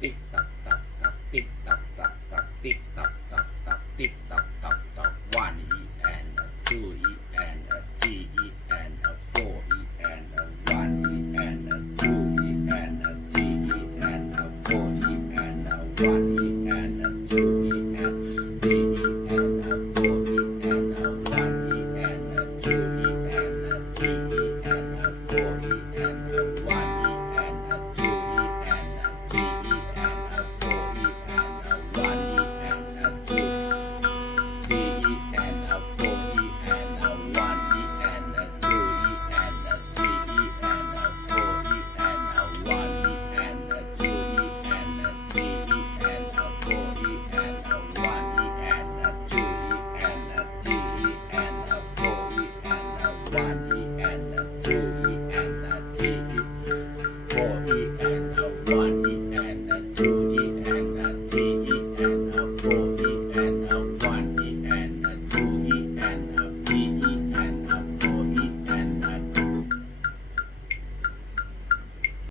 tick tock tock tock tick tock tock tock tick tock tock tock tick tock tock tock one e and a two e and a three e and a four e and a one e and a two e and a three e and a four e and a one e and a two e and three e and a four e and a one e and a two e and a three e and a four e one and two.